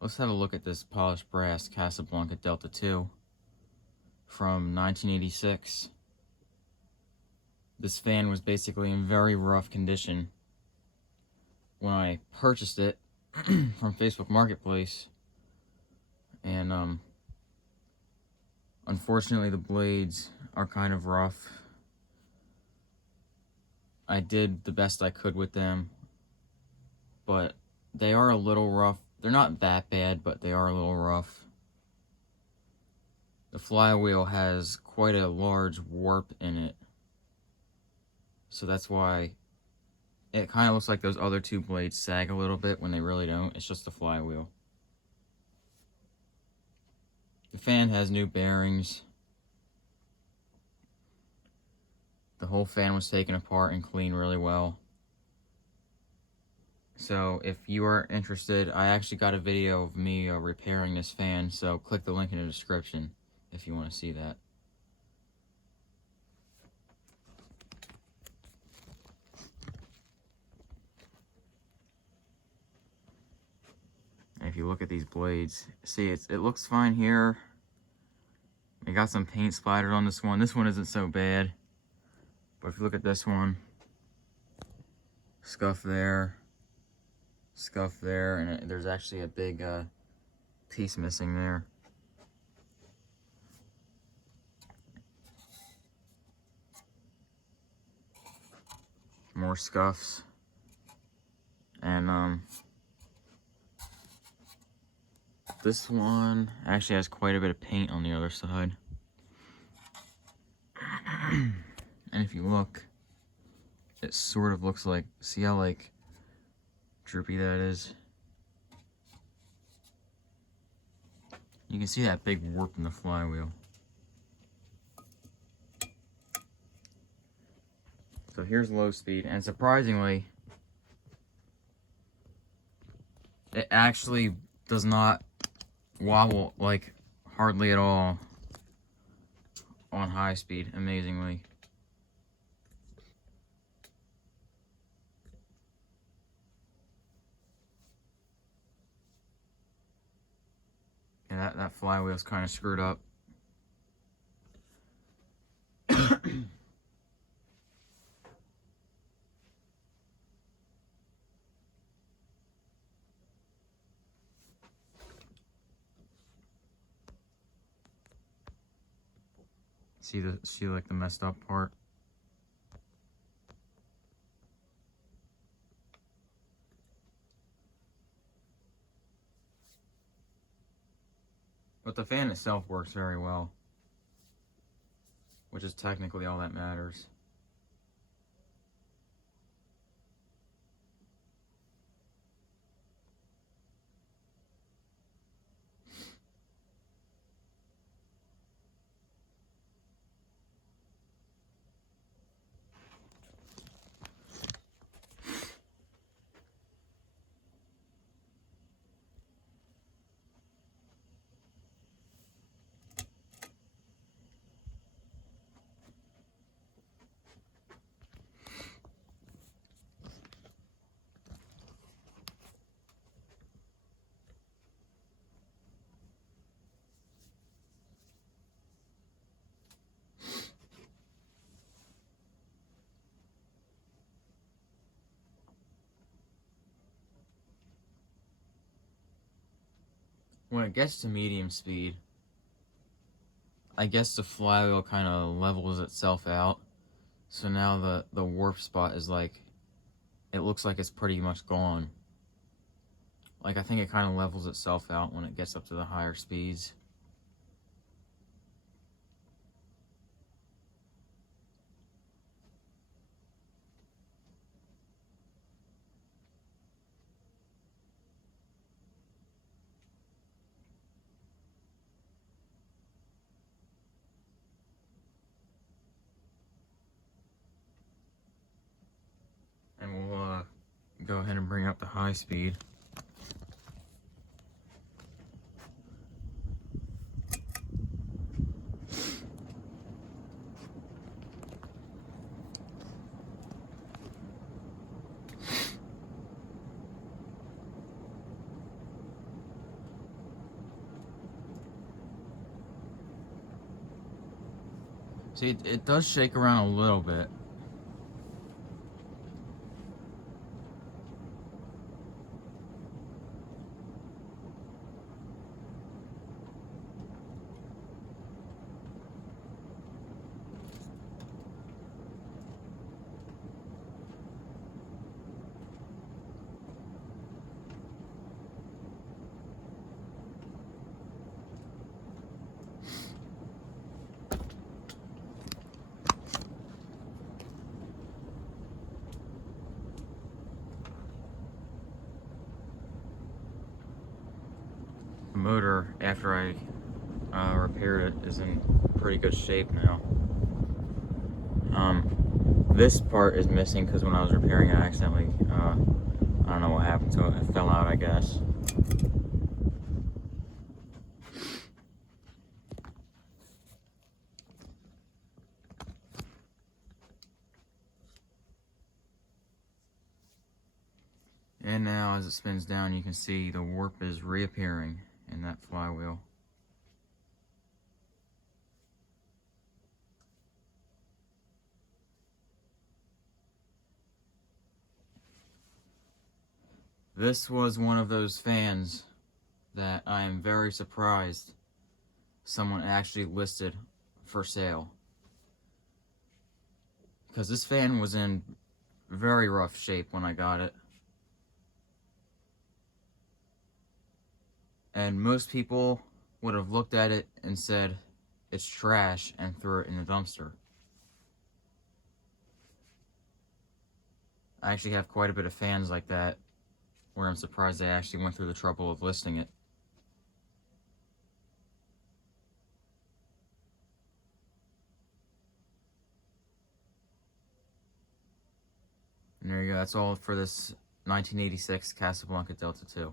Let's have a look at this polished brass Casablanca Delta II from 1986. This fan was basically in very rough condition when I purchased it from Facebook Marketplace, and unfortunately the blades are kind of rough. I did the best I could with them, but they are a little rough. They're not that bad, but they are a little rough. The flywheel has quite a large warp in it, so that's why it kind of looks like those other two blades sag a little bit when they really don't. It's just the flywheel. The fan has new bearings. The whole fan was taken apart and cleaned really well. So if you are interested, I actually got a video of me repairing this fan, so click the link in the description if you want to see that. And if you look at these blades, see it looks fine here. I got some paint splattered on this one. This one isn't so bad. But if you look at this one, scuff there, and there's actually a big piece missing there. More scuffs. And this one actually has quite a bit of paint on the other side. And if you look, it sort of looks like, see how like droopy that is? You can see that big warp in the flywheel. So here's low speed, and surprisingly, it actually does not wobble like hardly at all on high speed, amazingly. And that flywheel's kind of screwed up. See like the messed up part? But the fan itself works very well, which is technically all that matters. When it gets to medium speed, I guess the flywheel kind of levels itself out. So now the warp spot is like, it looks like it's pretty much gone. Like I think it kind of levels itself out when it gets up to the higher speeds. And we'll go ahead and bring up the high speed. See, it does shake around a little bit. The motor, after I repaired it, is in pretty good shape now. This part is missing because when I was repairing it, I accidentally, I don't know what happened to it. It fell out, I guess. And now, as it spins down, you can see the warp is reappearing in that flywheel. This was one of those fans that I am very surprised someone actually listed for sale. Because this fan was in very rough shape when I got it. And most people would have looked at it and said it's trash and threw it in the dumpster. I actually have quite a bit of fans like that, where I'm surprised they actually went through the trouble of listing it. And there you go, that's all for this 1986 Casablanca Delta II.